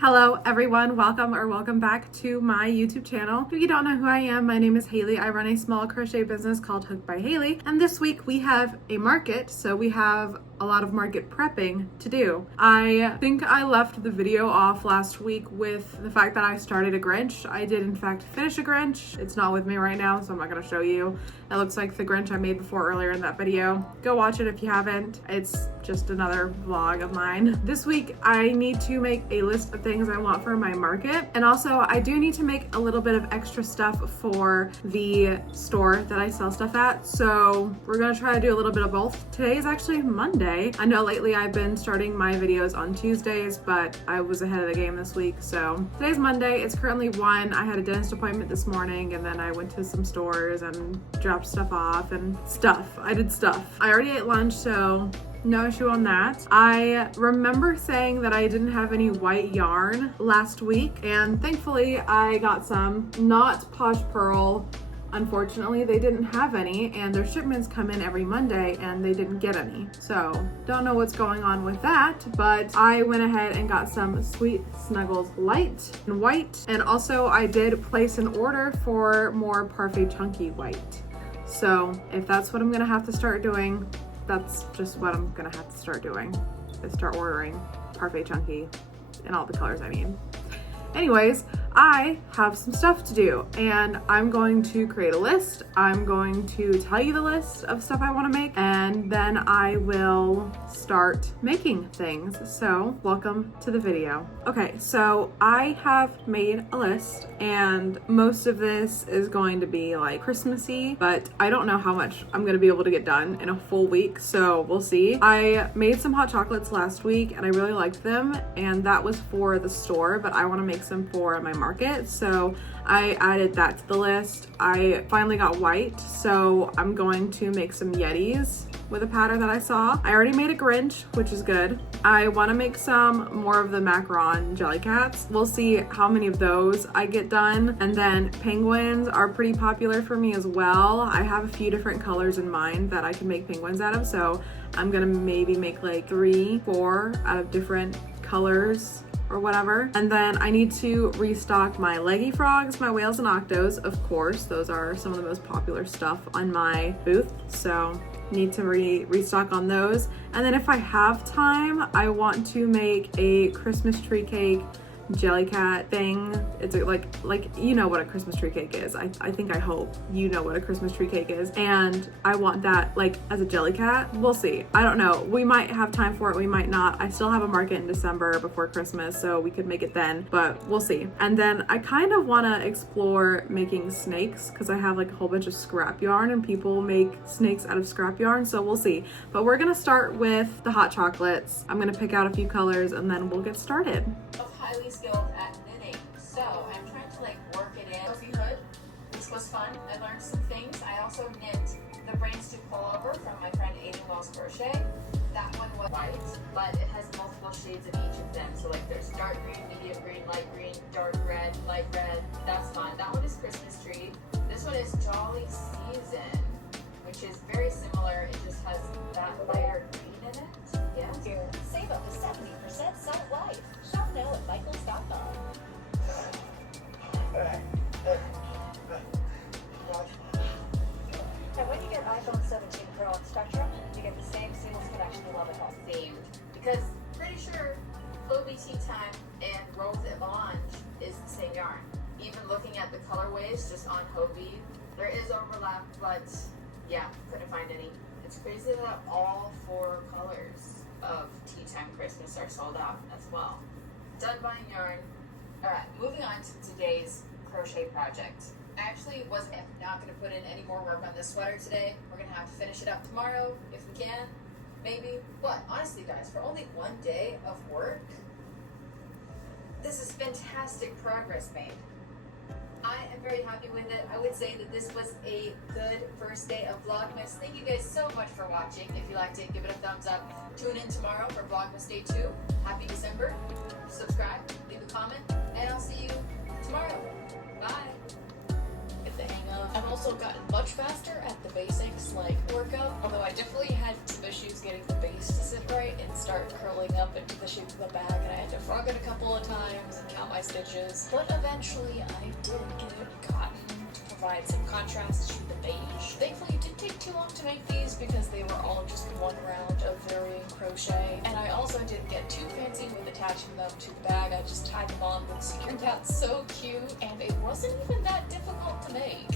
Hello everyone, welcome back to my YouTube channel. If you don't know who I am, my name is Haley. I run a small crochet business called Hook by Haley, and this week we have a market, so we have a lot of market prepping to do. I think I left the video off last week with the fact that I started a Grinch. I did in fact finish a Grinch. It's not with me right now, so I'm not going to show you. It looks like the Grinch I made before earlier in that video. Go watch it if you haven't. It's just another vlog of mine. This week I need to make a list of things I want for my market, and also I do need to make a little bit of extra stuff for the store that I sell stuff at, so we're going to try to do a little bit of both. Today is actually Monday. I know lately I've been starting my videos on Tuesdays, but I was ahead of the game this week. So today's Monday. It's currently 1. I had a dentist appointment this morning, and then I went to some stores and dropped stuff off and stuff. I did stuff. I already ate lunch, so no issue on that. I remember saying that I didn't have any white yarn last week, and thankfully I got some. Not Posh Pearl. Unfortunately, they didn't have any, and their shipments come in every Monday and they didn't get any. So don't know what's going on with that, but I went ahead and got some Sweet Snuggles Light and White. And also I did place an order for more Parfait Chunky White. So if that's what I'm gonna have to start doing, that's just what I'm gonna have to start doing, is start ordering Parfait Chunky in all the colors I need. Anyways, I have some stuff to do, and I'm going to create a list. I'm going to tell you the list of stuff I want to make, and then I will start making things. So welcome to the video. Okay, so I have made a list, and most of this is going to be like Christmassy, but I don't know how much I'm going to be able to get done in a full week, so we'll see. I made some hot chocolates last week and I really liked them, and that was for the store, but I want to make some for my market, so I added that to the list. I finally got white, so I'm going to make some Yetis with a pattern that I saw. I already made a Grinch, which is good. I want to make some more of the Macaron jelly cats. We'll see how many of those I get done. And then penguins are pretty popular for me as well. I have a few different colors in mind that I can make penguins out of, so I'm gonna maybe make like 3, 4 out of different colors or whatever. And then I need to restock my leggy frogs, my whales and octos, of course. Those are some of the most popular stuff on my booth, so need to restock on those. And then if I have time, I want to make a Christmas tree cake jelly cat thing. It's like you know what a Christmas tree cake is. I hope you know what a Christmas tree cake is, and I want that like as a jelly cat. We'll see. I don't know. We might have time for it, we might not. I still have a market in December before Christmas, so we could make it then, but we'll see. And then I kind of want to explore making snakes, because I have like a whole bunch of scrap yarn and people make snakes out of scrap yarn, so we'll see. But we're gonna start with the hot chocolates. I'm gonna pick out a few colors and then we'll get started. Highly skilled at knitting, so I'm trying to like work it in. If you could, this was fun. I learned some things. I also knit the brains to pullover from my friend CelestialCB. That one was white, but it has multiple shades of each of them. So like there's dark green, medium green, light green, dark red, light red. That's fun. That one is Christmas tree. This one is Jolly Season, which is very similar. It just has that lighter green in it. Yeah. Here, save up to 70% summer life. Shop now at Michaels.com. And when you get iPhone 17 Pro on Spectrum, you get the same seamless connection to Love at Home. Themed, because pretty sure OBT Time and Rose and Melange is the same yarn. Even looking at the colorways just on Hobie, there is overlap, but yeah, couldn't find any. It's crazy that all 4 colors of Tea Time Christmas are sold out as well. Done buying yarn. Alright, moving on to today's crochet project. I actually was not going to put in any more work on this sweater today. We're going to have to finish it up tomorrow if we can. Maybe. But honestly guys, for only 1 day of work, this is fantastic progress made. I am very happy with it. I would say that this was a good first day of Vlogmas. Thank you guys so much for watching. If you liked it, give it a thumbs up. Tune in tomorrow for Vlogmas Day 2. Happy December. Subscribe, leave a comment, and I'll see you tomorrow. Bye. Get the hang of. I've also gotten much faster at the basics like workout, although I definitely had some issues getting the base to sit right and start curling up into the shape of the bag, and I had to frog it a couple of times my stitches, but eventually I did get cotton to provide some contrast to the beige. Thankfully it didn't take too long to make these because they were all just one round of varying crochet, and I also didn't get too fancy with attaching them to the bag. I just tied them on with sequin. Turned out so cute, and it wasn't even that difficult to make.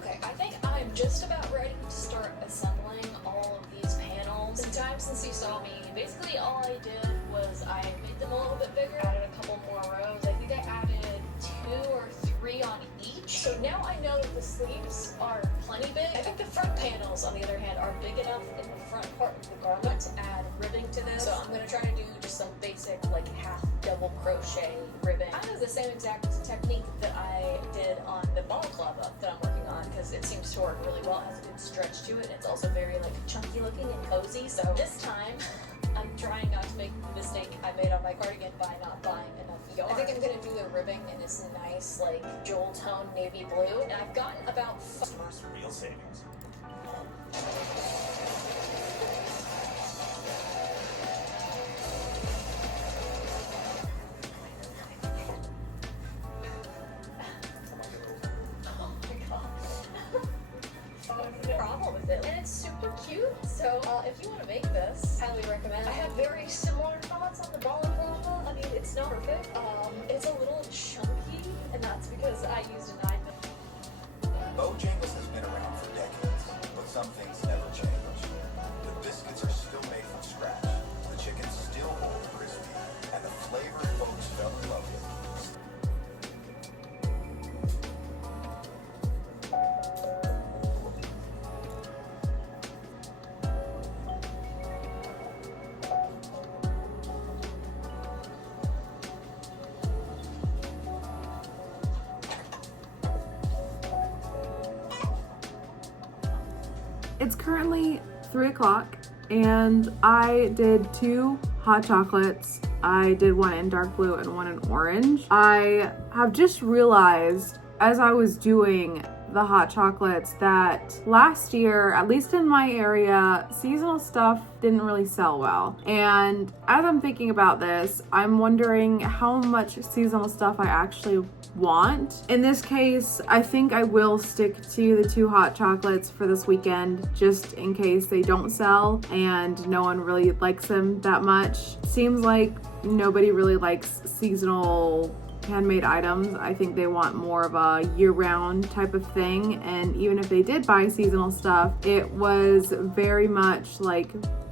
Okay, I think I'm just about ready to start assembling all of these panels. In time since you saw me, basically all I did was I made them a little bit bigger, added a couple more rows. I think I added 2 or 3 on each. So now I know that the sleeves are plenty big. I think the front panels, on the other hand, are big enough in the front part of the garment to add ribbing to this. So I'm going to try to do just some basic like half double crochet ribbing. I use the same exact technique that I did on the balaclava that I'm working on because it seems to work really well. It has a good stretch to it, and it's also very like chunky looking and cozy. So this time I'm trying not to make the mistake I made on my cardigan by not buying enough yarn. I think I'm going to do the ribbing in this nice like jewel tone navy blue, and I've gotten about Customers real savings. problem with it, and it's super cute. So if you want to make this, highly recommend. I have very similar thoughts on the balaclava. I mean, it's not perfect. It's a little chunky, and that's because I used a 9mm. Bojangles has been around for decades, but some things never change. The biscuits are still made from scratch, the chicken's still old crispy, and the flavor folks fell in love with. It's currently 3 o'clock and I did 2 hot chocolates. I did one in dark blue and one in orange. I have just realized as I was doing the hot chocolates that last year, at least in my area, seasonal stuff didn't really sell well. And as I'm thinking about this, I'm wondering how much seasonal stuff I actually want. In this case, I think I will stick to the 2 hot chocolates for this weekend, just in case they don't sell and no one really likes them that much. Seems like nobody really likes seasonal handmade items. I think they want more of a year-round type of thing, and even if they did buy seasonal stuff, it was very much like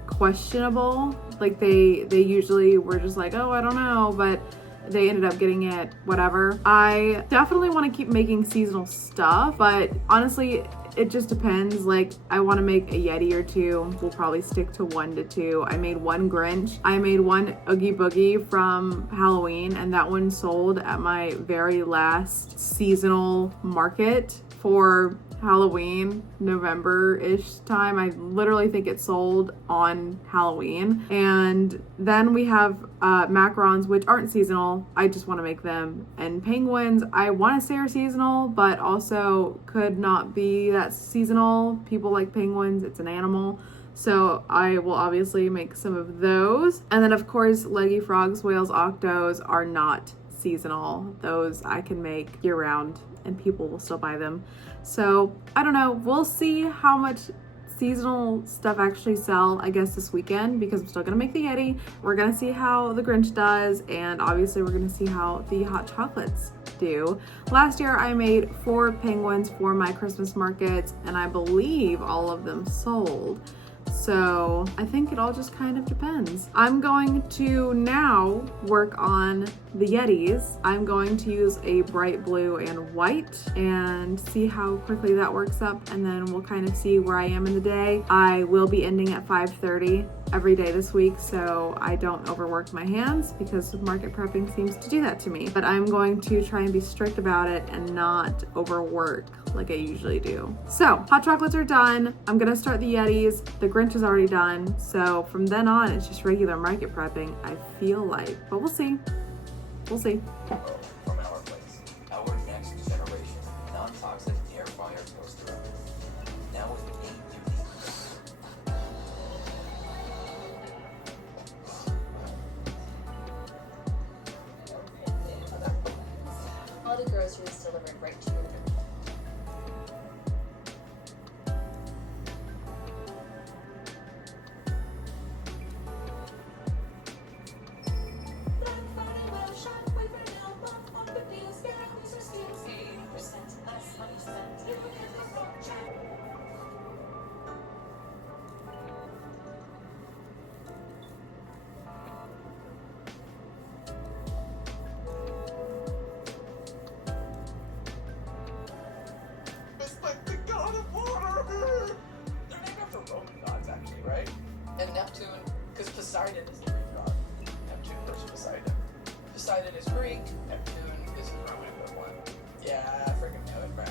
questionable. Like they usually were just like, oh, I don't know, but they ended up getting it, whatever. I definitely want to keep making seasonal stuff, but honestly, it just depends. Like, I want to make a Yeti or 2. We'll probably stick to 1 to 2. I made 1 Grinch. I made 1 Oogie Boogie from Halloween, and that one sold at my very last seasonal market for Halloween, November-ish time. I literally think it sold on Halloween. And then we have macarons, which aren't seasonal. I just want to make them. And penguins, I want to say are seasonal, but also could not be that seasonal. People like penguins, it's an animal. So I will obviously make some of those. And then of course, leggy frogs, whales, octos are not seasonal. Those I can make year round and people will still buy them. So I don't know, we'll see how much seasonal stuff actually sell, I guess, this weekend, because I'm still gonna make the Yeti. We're gonna see how the Grinch does, and obviously we're gonna see how the hot chocolates do. Last year I made 4 penguins for my Christmas markets, and I believe all of them sold. So I think it all just kind of depends. I'm going to now work on the Yetis. I'm going to use a bright blue and white and see how quickly that works up, and then we'll kind of see where I am in the day. I will be ending at 5:30 every day this week, so I don't overwork my hands, because market prepping seems to do that to me. But I'm going to try and be strict about it and not overwork like I usually do. So hot chocolates are done. I'm gonna start the Yetis. The Grinch is already done. So from then on, it's just regular market prepping, I feel like. But we'll see. We'll see. From our place, our next generation non-toxic air fryer toaster oven. Now with 8 unique. quality groceries delivered right to your door. And Neptune, because Poseidon is the Greek god. Neptune versus Poseidon. Poseidon is Greek, Neptune is a Roman equivalent. Yeah, I freaking knew it, bro.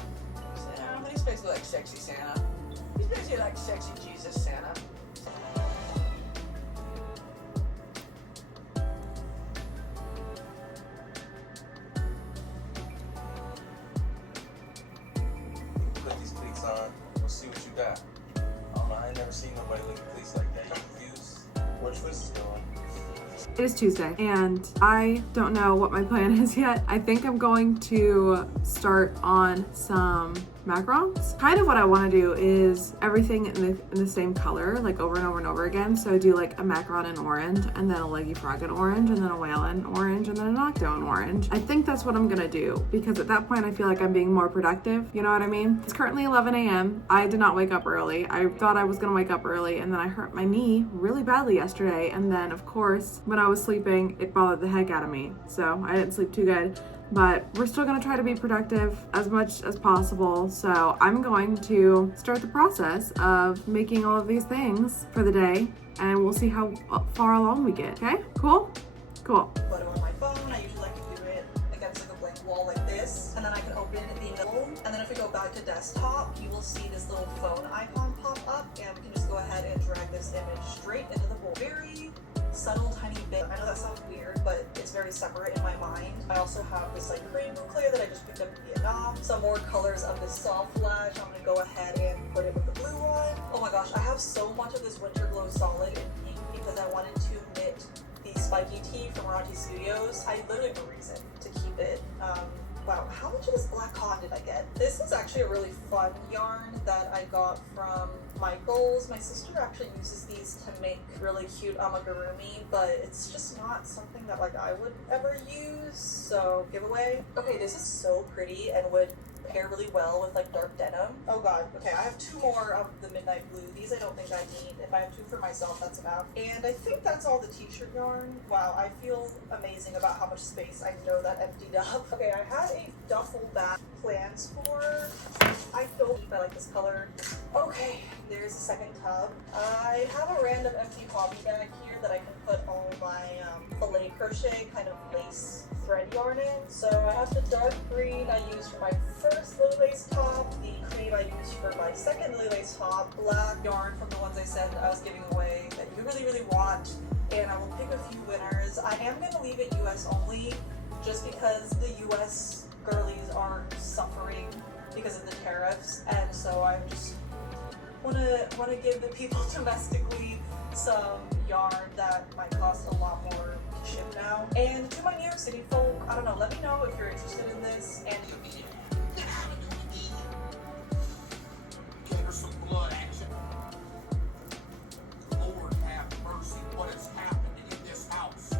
Yeah, but he's basically like sexy Santa. He's basically like sexy Jesus Santa. Put these cleats on, we'll see what you got. I ain't never seen nobody look at cleats like that. You confused? Where twist is going? It is Tuesday and I don't know what my plan is yet. I think I'm going to start on some macarons. Kind of what I want to do is everything in the same color, like over and over and over again. So I do like a macaron in orange, and then a leggy frog in orange, and then a whale in orange, and then an octo in orange. I think that's what I'm gonna do, because at that point I feel like I'm being more productive. You know what I mean? It's currently 11 a.m. I did not wake up early. I thought I was gonna wake up early, and then I hurt my knee really badly yesterday. And then of course, when I was sleeping, it bothered the heck out of me. So I didn't sleep too good. But we're still gonna try to be productive as much as possible. So I'm going to start the process of making all of these things for the day, and we'll see how far along we get. Okay, cool? Cool. Put it on my phone. I usually like to do it against like a blank wall like this, and then I can open the middle, and then if we go back to desktop, you will see this little phone icon pop up, and we can just go ahead and drag this image straight into the bowl. Very subtle tiny bit. I know that sounds weird, but it's very separate in my mind. I also have this like cream boucle that I just picked up in Vietnam. Some more colors of this soft flash. I'm gonna go ahead and put it with the blue one. Oh my gosh, I have so much of this Winter Glow Solid in pink because I wanted to knit the spiky tee from Rati Studios. I literally have a reason to keep it. Wow, how much of this black cotton did I get? This is actually a really fun yarn that I got from Michael's. My sister actually uses these to make really cute amigurumi, but it's just not something that like I would ever use, so giveaway. Okay, this is so pretty and would pair really well with like dark denim. Oh god, okay, I have two more of the midnight blue. These I don't think I need. If I have two for myself, that's enough. And I think that's all the t-shirt yarn. Wow, I feel amazing about how much space I know that emptied up. Okay, I had a duffel bag plans for. I don't like this color. Okay, there's a second tub. I have a random empty hobby bag here that I can put all my fillet crochet kind of lace thread yarn in. So I have the dark green I used for my first Lily Lace top, the cream I used for my second Lily Lace top, black yarn from the ones I said I was giving away that you really, really want, and I will pick a few winners. I am going to leave it US only, just because the US girlies are suffering because of the tariffs, and so I just want to give the people domestically some yarn that might cost a lot more to ship now. And to my New York City folk, I don't know, let me know if you're interested in this. And give her some blood action. Lord have mercy, what is happening in this house?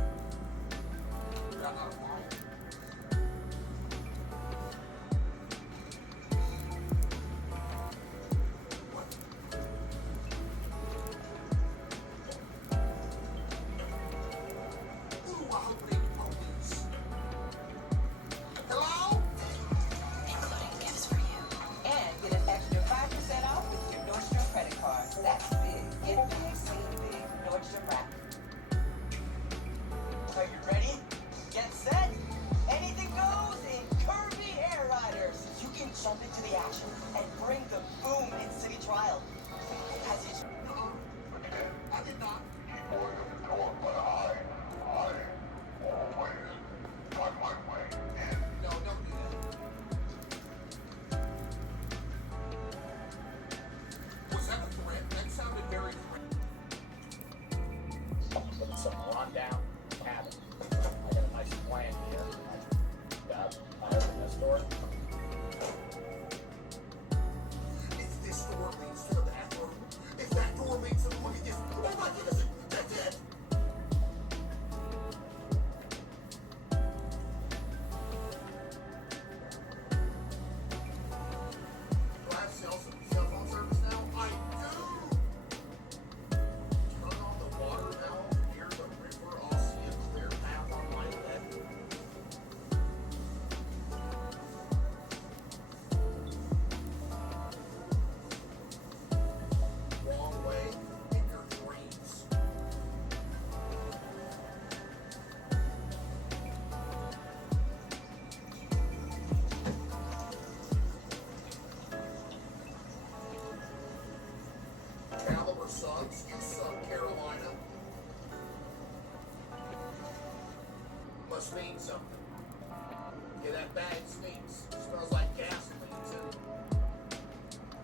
that bag stinks. It smells like gasoline too.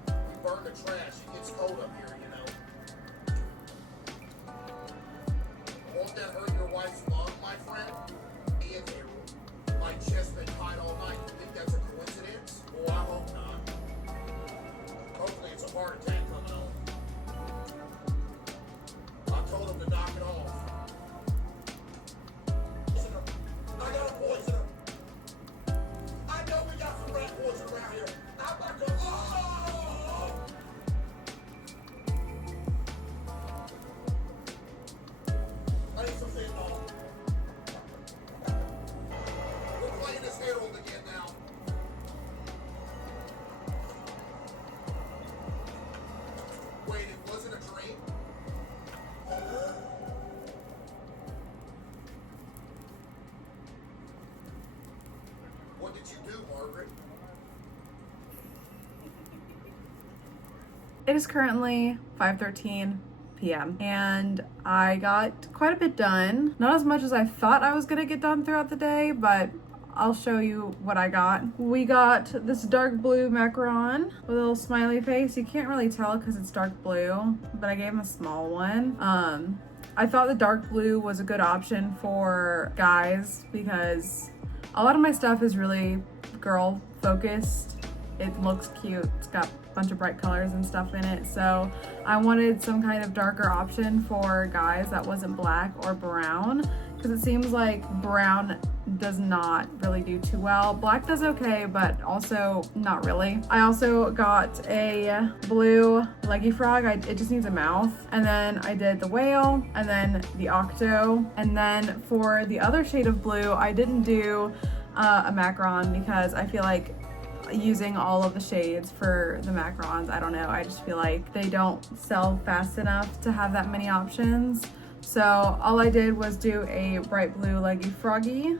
We burn the trash. It gets cold up here, you know. Won't that hurt your wife's lung, my friend? Ian here. My chest been tight all night. You think that's a coincidence? Oh, I hope not. Hopefully it's a heart attack coming on. I told him to knock it off. I gotta poison him. I know we got some rat poison around here. I'm about to. Oh! I need some fentanyl. We're playing this Herald again now. Wait, it wasn't a dream? What did you do, Margaret? It is currently 5:13 p.m. and I got quite a bit done. Not as much as I thought I was gonna get done throughout the day, but I'll show you what I got. We got this dark blue macaron with a little smiley face. You can't really tell because it's dark blue, but I gave him a small one. I thought the dark blue was a good option for guys because a lot of my stuff is really girl focused. It looks cute. It's got a bunch of bright colors and stuff in it. So I wanted some kind of darker option for guys that wasn't black or brown, because it seems like brown does not really do too well. Black does okay, but also not really. I also got a blue leggy frog. It just needs a mouth. And then I did the whale and then the octo. And then for the other shade of blue, I didn't do a macaron because I feel like using all of the shades for the macarons, I don't know, I just feel like they don't sell fast enough to have that many options. So all I did was do a bright blue leggy froggy.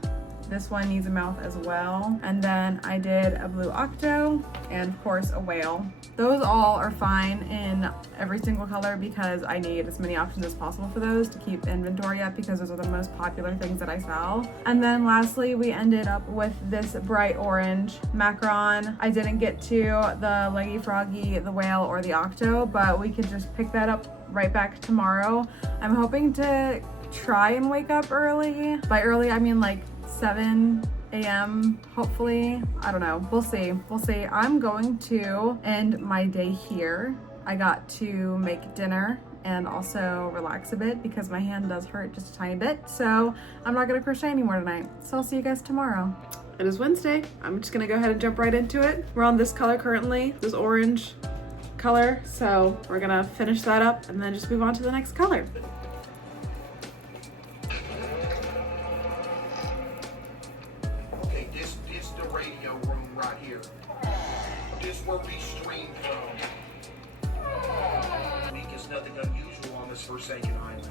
This one needs a mouth as well. And then I did a blue octo and of course a whale. Those all are fine in every single color because I need as many options as possible for those to keep inventory up, because those are the most popular things that I sell. And then lastly, we ended up with this bright orange macaron. I didn't get to the leggy froggy, the whale, or the octo, but we could just pick that up right back tomorrow. I'm hoping to try and wake up early. By early, I mean like 7 a.m. hopefully. I don't know. We'll see. We'll see. I'm going to end my day here. I got to make dinner and also relax a bit because my hand does hurt just a tiny bit. So I'm not going to crochet anymore tonight. So I'll see you guys tomorrow. It is Wednesday. I'm just going to go ahead and jump right into it. We're on this color currently, this orange color. So we're going to finish that up and then just move on to the next color. Where we stream from. Week is nothing unusual on this forsaken island,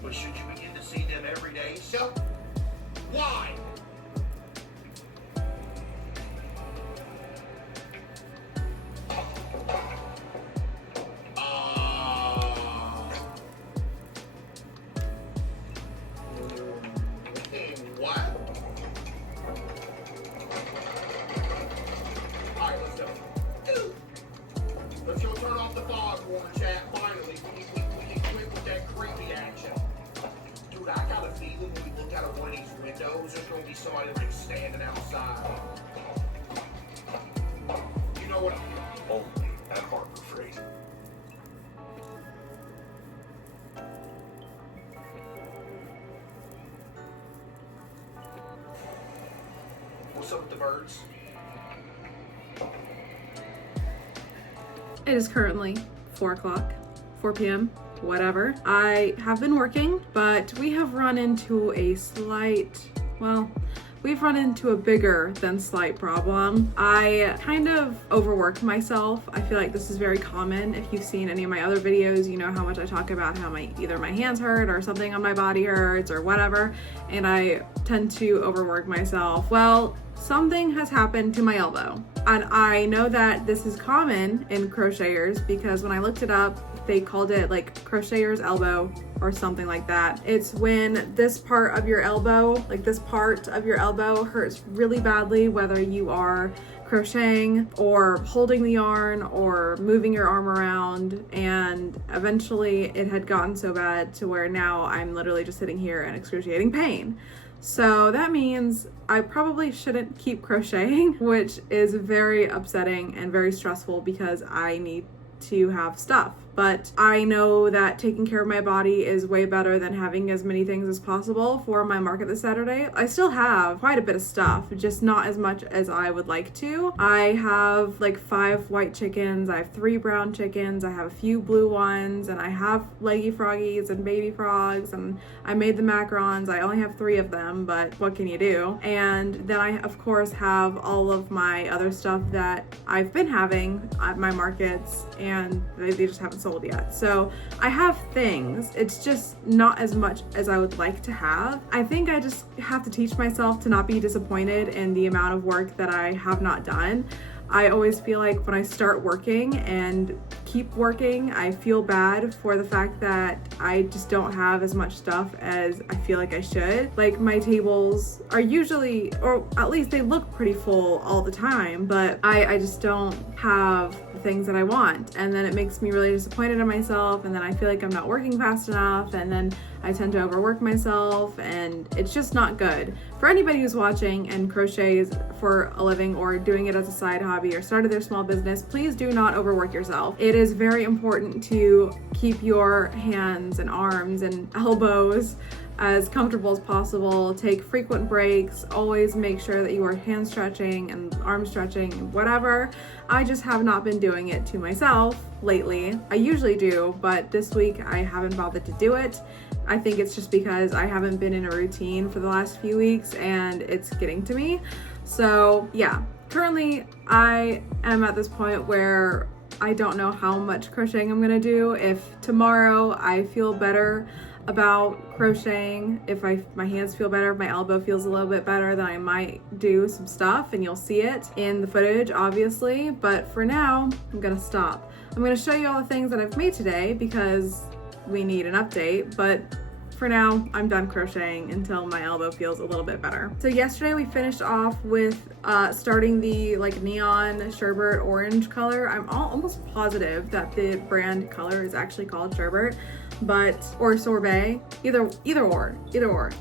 but should you begin to see them every day, so why? There's gonna be somebody like standing outside. You know what? Only at Harbor Freight. What's up with the birds? It is currently 4 p.m. whatever. I have been working, but we have run into a we've run into a bigger than slight problem. I kind of overworked myself. I feel like this is very common. If you've seen any of my other videos, you know how much I talk about how either my hands hurt or something on my body hurts or whatever, and I tend to overwork myself. Well, something has happened to my elbow. And I know that this is common in crocheters because when I looked it up, they called it like crocheter's elbow or something like that. It's when this part of your elbow, like this part of your elbow hurts really badly, whether you are crocheting or holding the yarn or moving your arm around, and eventually it had gotten so bad to where now I'm literally just sitting here in excruciating pain. So that means I probably shouldn't keep crocheting, which is very upsetting and very stressful because I need to have stuff. But I know that taking care of my body is way better than having as many things as possible for my market this Saturday. I still have quite a bit of stuff, just not as much as I would like to. I have like 5 white chickens, I have 3 brown chickens, I have a few blue ones, and I have leggy froggies and baby frogs, and I made the macarons. I only have 3 of them, but what can you do? And then I of course have all of my other stuff that I've been having at my markets, and they just haven't sold yet. So I have things, it's just not as much as I would like to have. I think I just have to teach myself to not be disappointed in the amount of work that I have not done. I always feel like when I start working and keep working, I feel bad for the fact that I just don't have as much stuff as I feel like I should. Like my tables are usually, or at least they look pretty full all the time, but I just don't have the things that I want. And then it makes me really disappointed in myself, and then I feel like I'm not working fast enough, and then I tend to overwork myself, and it's just not good. For anybody who's watching and crochets for a living or doing it as a side hobby or started their small business, please do not overwork yourself. It is very important to keep your hands and arms and elbows as comfortable as possible. Take frequent breaks, always make sure that you are hand stretching and arm stretching and whatever. I just have not been doing it to myself lately. I usually do, but this week I haven't bothered to do it. I think it's just because I haven't been in a routine for the last few weeks and it's getting to me. So yeah, currently I am at this point where I don't know how much crocheting I'm gonna do. If tomorrow I feel better about crocheting, if my hands feel better, if my elbow feels a little bit better, then I might do some stuff, and you'll see it in the footage obviously, but for now I'm gonna stop. I'm gonna show you all the things that I've made today because we need an update, but for now I'm done crocheting until my elbow feels a little bit better. So yesterday we finished off with starting the like neon sherbet orange color. I'm almost positive that the brand color is actually called sherbet, but or sorbet, either or.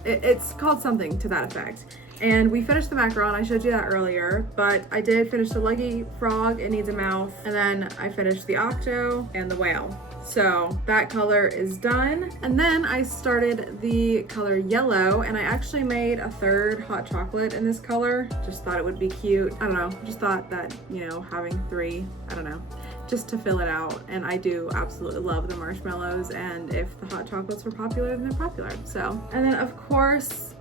It's called something to that effect. And we finished the macaron, I showed you that earlier, but I did finish the leggy frog, it needs a mouth, and then I finished the octo and the whale. So that color is done. And then I started the color yellow, and I actually made a 3rd hot chocolate in this color. Just thought it would be cute. I don't know, just thought that, you know, having 3, I don't know, just to fill it out. And I do absolutely love the marshmallows, and if the hot chocolates were popular, then they're popular. So, and then of course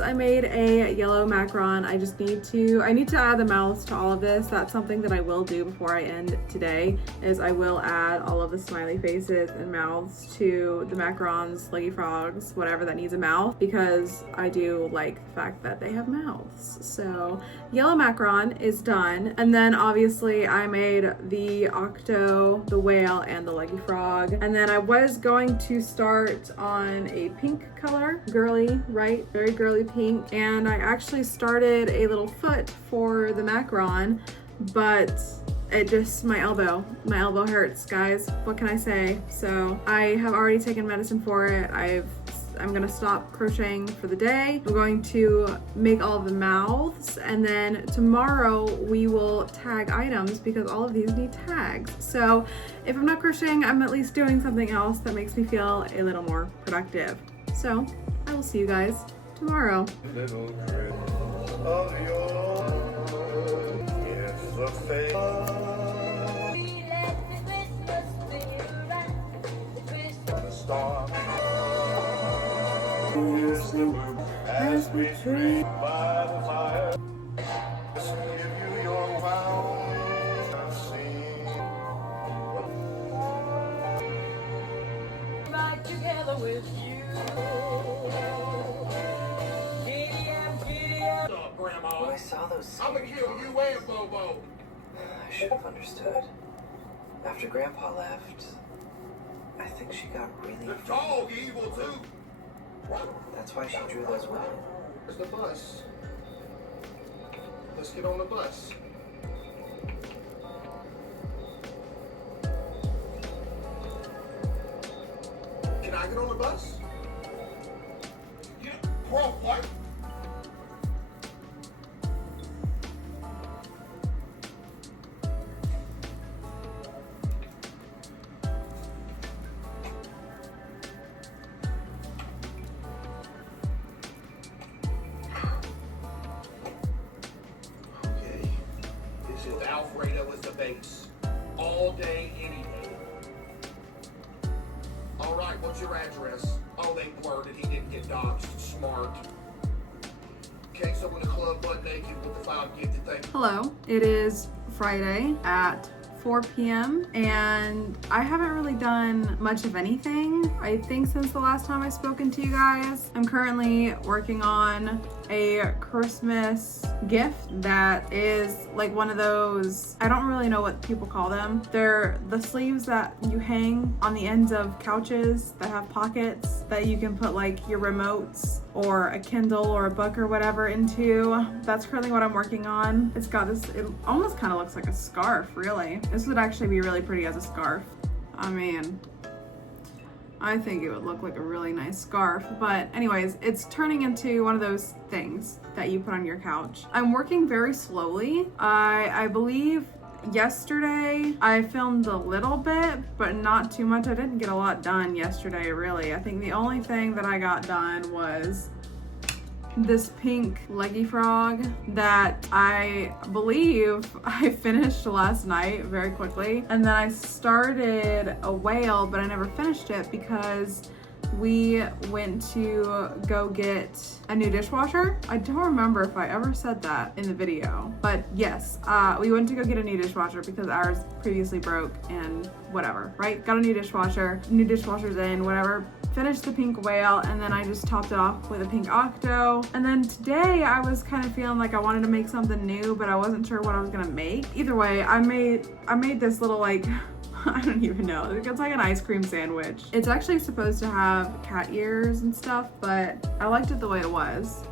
I made a yellow macaron. I need to add the mouths to all of this. That's something that I will do before I end today, is I will add all of the smiley faces and mouths to the macarons, leggy frogs, whatever that needs a mouth, because I do like the fact that they have mouths. So yellow macaron is done. And then obviously I made the octo, the whale, and the leggy frog. And then I was going to start on a pink color, girly, right? Very girly pink. And I actually started a little foot for the macaron, but it just, my elbow hurts, guys. What can I say? So I have already taken medicine for it. I'm gonna stop crocheting for the day. I'm going to make all of the mouths, and then tomorrow we will tag items because all of these need tags. So if I'm not crocheting, I'm at least doing something else that makes me feel a little more productive. So I will see you guys tomorrow. Little grin of yours is the face. Storm as we dream by the fire. Give you your wound scene. Right together with you. Stop, Grandma. When I saw those I'm gonna kill you and Bobo. I should have understood. After Grandpa left, I I think she got really. The dog evil too. What? That's why she drew those women. Where's the bus? Let's get on the bus. Can I get on the bus? Yeah. Bro, what? Alfredo is the base. All day, any day. Alright, what's your address? Oh, they blurted. He didn't get dodged. Smart. Okay, so when the club butt naked with the file gifted thing. Hello, it is Friday at 4 p.m. and I haven't really done much of anything, I think, since the last time I've spoken to you guys. I'm currently working on a Christmas gift that is like one of those, I don't really know what people call them. They're the sleeves that you hang on the ends of couches that have pockets that you can put like your remotes or a Kindle or a book or whatever into. That's currently what I'm working on. It's got this, it almost kind of looks like a scarf, really. This would actually be really pretty as a scarf. I mean, I think it would look like a really nice scarf, but anyways, it's turning into one of those things that you put on your couch. I'm working very slowly. I believe yesterday I filmed a little bit, but not too much. I didn't get a lot done yesterday, really. I think the only thing that I got done was this pink leggy frog that I believe I finished last night very quickly. And then I started a whale, but I never finished it because we went to go get a new dishwasher. I don't remember if I ever said that in the video, but yes, we went to go get a new dishwasher because ours previously broke and whatever, right? Got a new dishwasher's in, whatever. Finished the pink whale, and then I just topped it off with a pink Octo. And then today I was kind of feeling like I wanted to make something new, but I wasn't sure what I was gonna make. Either way, I made this little, like, I don't even know. It's like an ice cream sandwich. It's actually supposed to have cat ears and stuff, but I liked it the way it was.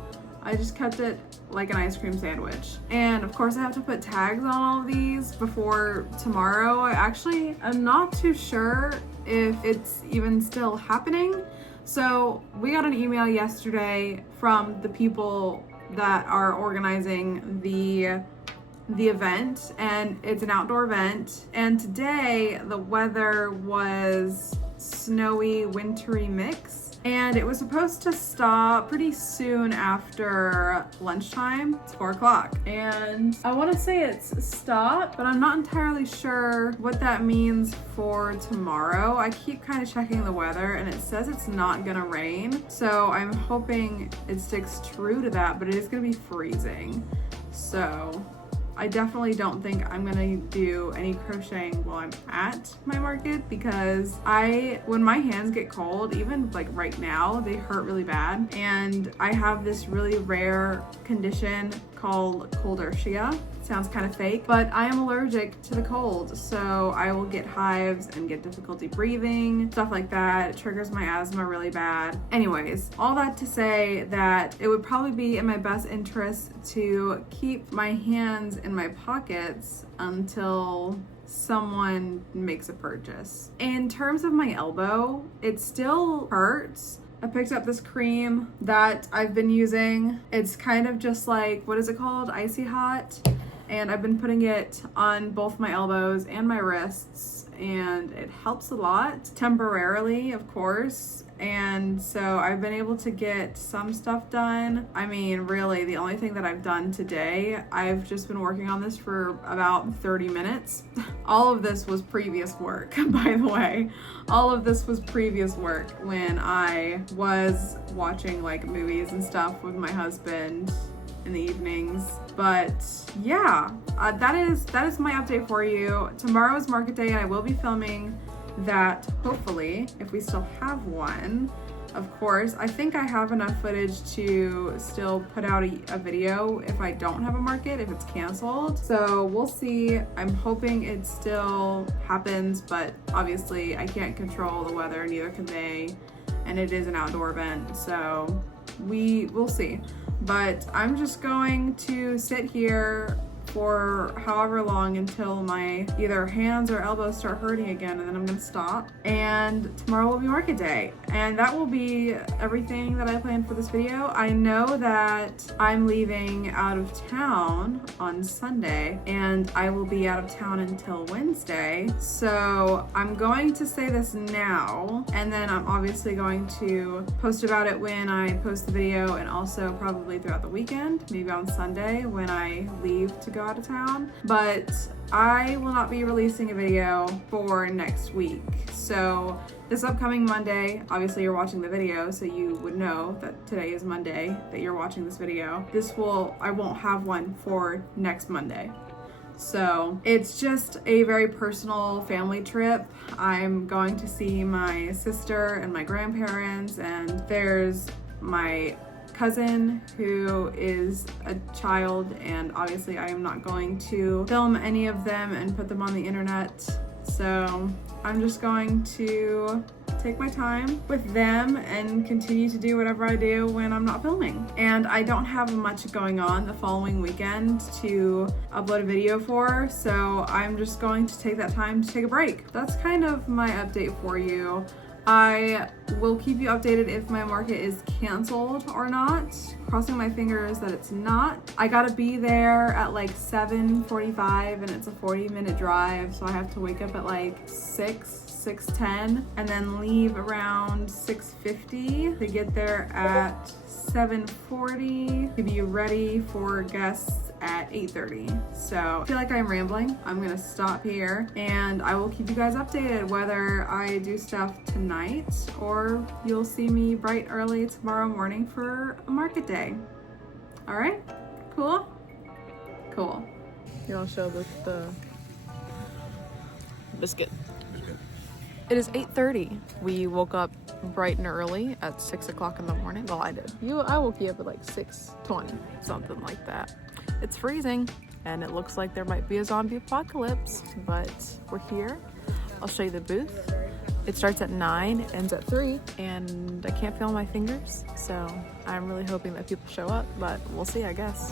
I just kept it like an ice cream sandwich. And of course I have to put tags on all of these before tomorrow. I actually am not too sure if it's even still happening. So we got an email yesterday from the people that are organizing the event, and it's an outdoor event. And today the weather was snowy, wintry mix. And it was supposed to stop pretty soon after lunchtime. It's 4 o'clock. And I want to say it's stopped, but I'm not entirely sure what that means for tomorrow. I keep kind of checking the weather and it says it's not gonna rain. So I'm hoping it sticks true to that, but it is gonna be freezing. So I definitely don't think I'm gonna do any crocheting while I'm at my market, because when my hands get cold, even like right now, they hurt really bad. And I have this really rare condition called coldurtia. Sounds kind of fake, but I am allergic to the cold, so I will get hives and get difficulty breathing, stuff like that. It triggers my asthma really bad. Anyways, all that to say that it would probably be in my best interest to keep my hands in my pockets until someone makes a purchase. In terms of my elbow, it still hurts. I picked up this cream that I've been using. It's kind of just like, what is it called? Icy Hot. And I've been putting it on both my elbows and my wrists, and it helps a lot, temporarily, of course. And so I've been able to get some stuff done. I mean, really, the only thing that I've done today, I've just been working on this for about 30 minutes. All of this was previous work, by the way. All of this was previous work when I was watching like movies and stuff with my husband in the evenings. But yeah, that is my update for you. Tomorrow is market day and I will be filming that, hopefully, if we still have one. of course. I think I have enough footage to still put out a video if I don't have a market, if it's canceled. So we'll see. I'm hoping it still happens, but obviously I can't control the weather, neither can they. And it is an outdoor event, so we'll see. But I'm just going to sit here for however long until my either hands or elbows start hurting again, and then I'm gonna stop. And tomorrow will be market day, and that will be everything that I planned for this video. I know that I'm leaving out of town on Sunday, and I will be out of town until Wednesday. So I'm going to say this now, and then I'm obviously going to post about it when I post the video, and also probably throughout the weekend, maybe on Sunday when I leave to go out of town. But I will not be releasing a video for next week. So this upcoming Monday, obviously you're watching the video, so you would know that today is Monday that you're watching this video. I won't have one for next Monday. So it's just a very personal family trip. I'm going to see my sister and my grandparents, and there's my cousin who is a child, and obviously I am not going to film any of them and put them on the internet. So I'm just going to take my time with them and continue to do whatever I do when I'm not filming. And I don't have much going on the following weekend to upload a video for, so I'm just going to take that time to take a break. That's kind of my update for you. I will keep you updated if my market is canceled or not. Crossing my fingers that it's not. I gotta be there at like 7:45, and it's a 40-minute drive, so I have to wake up at like 6:10, and then leave around 6:50 to get there at 7:40 to be ready for guests at 8:30. So I feel like I'm rambling. I'm gonna stop here, and I will keep you guys updated whether I do stuff tonight or you'll see me bright early tomorrow morning for a market day. All right, cool. Here, I'll show the biscuit. It is 8:30. We woke up bright and early at 6 o'clock in the morning. Well, I did. I woke you up at like 6:20, something like that. It's freezing, and it looks like there might be a zombie apocalypse, but we're here. I'll show you the booth. It starts at 9, ends at 3, and I can't feel my fingers, so I'm really hoping that people show up, but we'll see, I guess.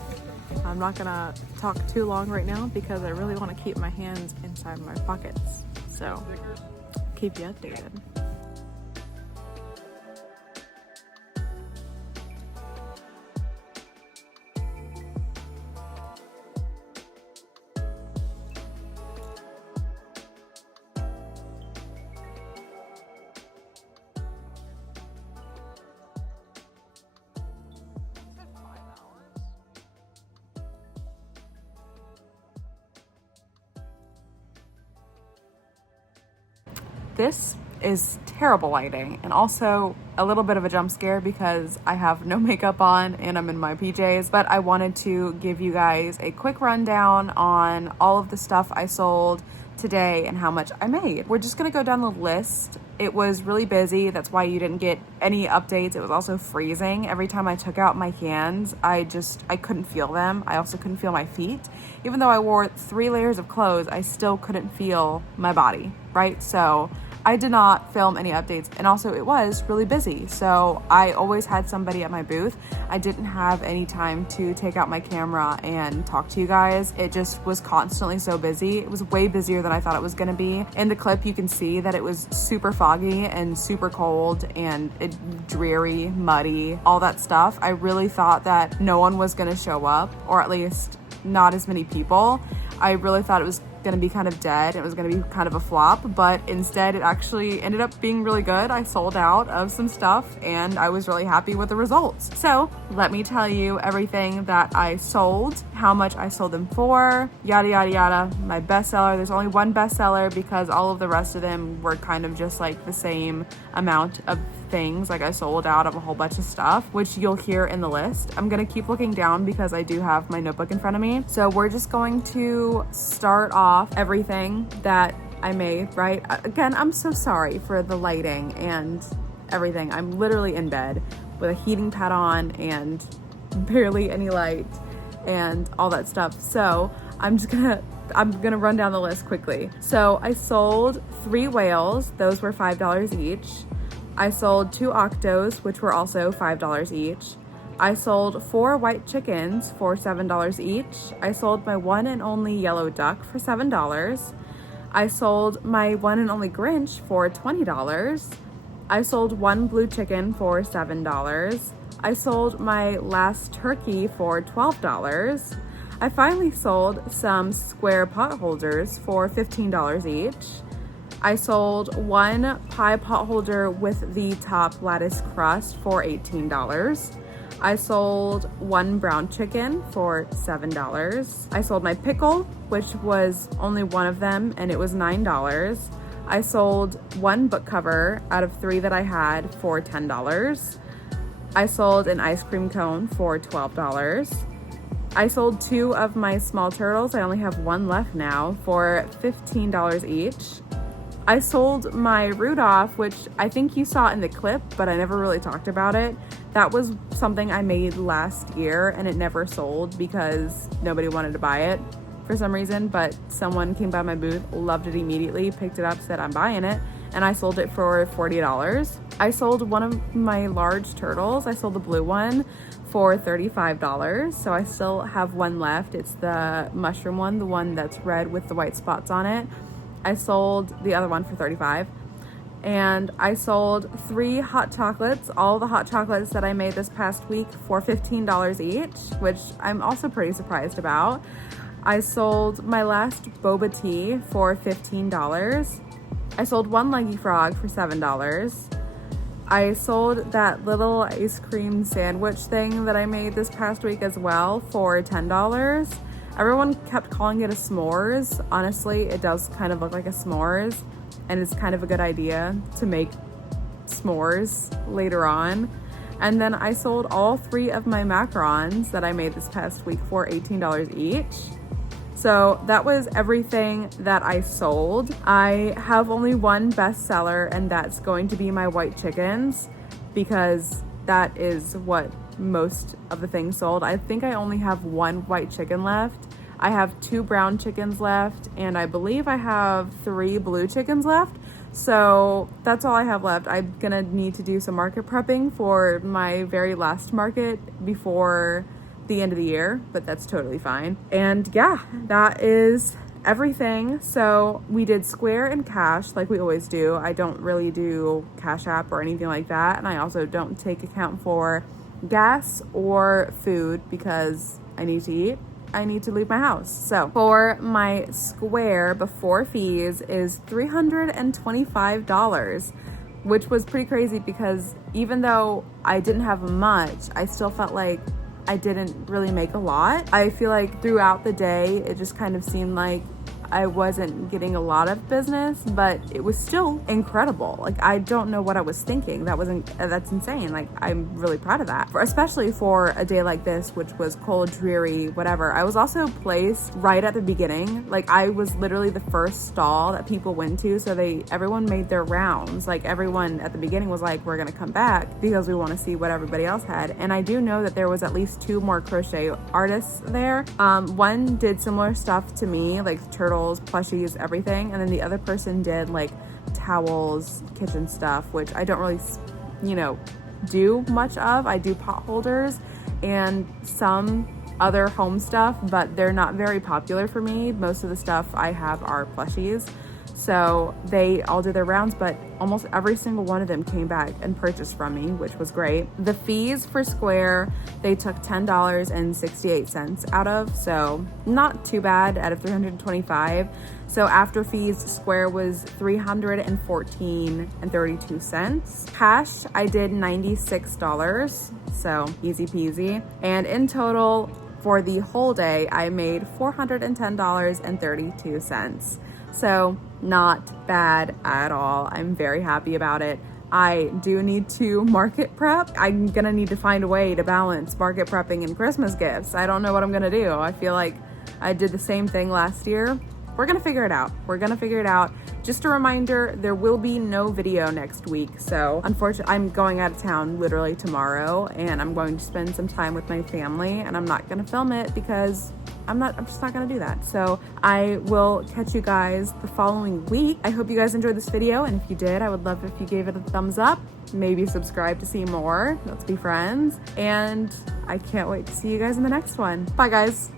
I'm not gonna talk too long right now because I really want to keep my hands inside my pockets, so keep you updated. This is terrible lighting, and also a little bit of a jump scare because I have no makeup on and I'm in my PJs, but I wanted to give you guys a quick rundown on all of the stuff I sold today and how much I made. We're just gonna go down the list. It was really busy, that's why you didn't get any updates. It was also freezing. Every time I took out my hands, I couldn't feel them. I also couldn't feel my feet. Even though I wore 3 layers of clothes, I still couldn't feel my body, right? So I did not film any updates, and also it was really busy. So I always had somebody at my booth. I didn't have any time to take out my camera and talk to you guys. It just was constantly so busy. It was way busier than I thought it was gonna be. In the clip, you can see that it was super foggy and super cold and dreary, muddy, all that stuff. I really thought that no one was gonna show up, or at least not as many people. I really thought it was gonna be kind of dead. It was gonna be kind of a flop, but instead it actually ended up being really good. I sold out of some stuff and I was really happy with the results. So let me tell you everything that I sold, how much I sold them for, yada yada yada. My bestseller, there's only one bestseller because all of the rest of them were kind of just like the same amount of things. Like I sold out of a whole bunch of stuff, which you'll hear in the list. I'm gonna keep looking down because I do have my notebook in front of me. So we're just going to start off everything that I made, right? Again, I'm so sorry for the lighting and everything. I'm literally in bed with a heating pad on and barely any light and all that stuff. So I'm gonna run down the list quickly. So I sold 3 whales, those were $5 each. I sold 2 octos, which were also $5 each. I sold 4 white chickens for $7 each. I sold my one and only yellow duck for $7. I sold my one and only Grinch for $20. I sold 1 blue chicken for $7. I sold my last turkey for $12. I finally sold some square pot holders for $15 each. I sold 1 pie pot holder with the top lattice crust for $18. I sold 1 brown chicken for $7. I sold my pickle, which was only one of them, and it was $9. I sold 1 book cover out of 3 that I had for $10. I sold an ice cream cone for $12. I sold 2 of my small turtles, I only have 1 left now, for $15 each. I sold my Rudolph, which I think you saw in the clip, but I never really talked about it. That was something I made last year and it never sold because nobody wanted to buy it for some reason, but someone came by my booth, loved it immediately, picked it up, said I'm buying it, and I sold it for $40. I sold one of my large turtles, I sold the blue one for $35, so I still have 1 left. It's the mushroom one, the one that's red with the white spots on it. I sold the other one for $35. And I sold 3 hot chocolates, all the hot chocolates that I made this past week for $15 each, which I'm also pretty surprised about. I sold my last boba tea for $15. I sold 1 leggy frog for $7. I sold that little ice cream sandwich thing that I made this past week as well for $10. Everyone kept calling it a s'mores. Honestly, it does kind of look like a s'mores, and it's kind of a good idea to make s'mores later on. And then I sold all 3 of my macarons that I made this past week for $18 each. So that was everything that I sold. I have only 1 bestseller, and that's going to be my white chickens, because that is what most of the things sold. I think I only have 1 white chicken left. I have 2 brown chickens left, and I believe I have 3 blue chickens left. So that's all I have left. I'm gonna need to do some market prepping for my very last market before the end of the year, but that's totally fine. And yeah, that is everything. So we did Square and Cash like we always do. I don't really do Cash App or anything like that, and I also don't take account for gas or food because I need to eat. I need to leave my house. So for my Square before fees is $325, which was pretty crazy because even though I didn't have much, I still felt like I didn't really make a lot. I feel like throughout the day, it just kind of seemed like I wasn't getting a lot of business, but it was still incredible. Like, I don't know what I was thinking. That's insane. Like, I'm really proud of that, especially for a day like this, which was cold, dreary, whatever. I was also placed right at the beginning. Like, I was literally the first stall that people went to, so everyone made their rounds. Like, everyone at the beginning was like, we're gonna come back because we want to see what everybody else had. And I do know that there was at least 2 more crochet artists there. One did similar stuff to me, like turtles, plushies, everything, and then the other person did like towels, kitchen stuff, which I don't really, do much of. I do pot holders and some other home stuff, but they're not very popular for me. Most of the stuff I have are plushies. So they all did their rounds, but almost every single one of them came back and purchased from me, which was great. The fees for Square, they took $10.68 out of, so not too bad out of 325. So after fees, Square was $314.32. Cash, I did $96, so easy peasy. And in total, for the whole day, I made $410.32. So not bad at all. I'm very happy about it. I do need to market prep. I'm gonna need to find a way to balance market prepping and Christmas gifts. I don't know what I'm gonna do. I feel like I did the same thing last year. We're gonna figure it out. We're gonna figure it out. just a reminder, there will be no video next week. So unfortunately, I'm going out of town literally tomorrow, and I'm going to spend some time with my family, and I'm not going to film it because I'm just not gonna do that. So I will catch you guys the following week. I hope you guys enjoyed this video, and if you did, I would love if you gave it a thumbs up, maybe subscribe to see more. Let's be friends, and I can't wait to see you guys in the next one. Bye guys.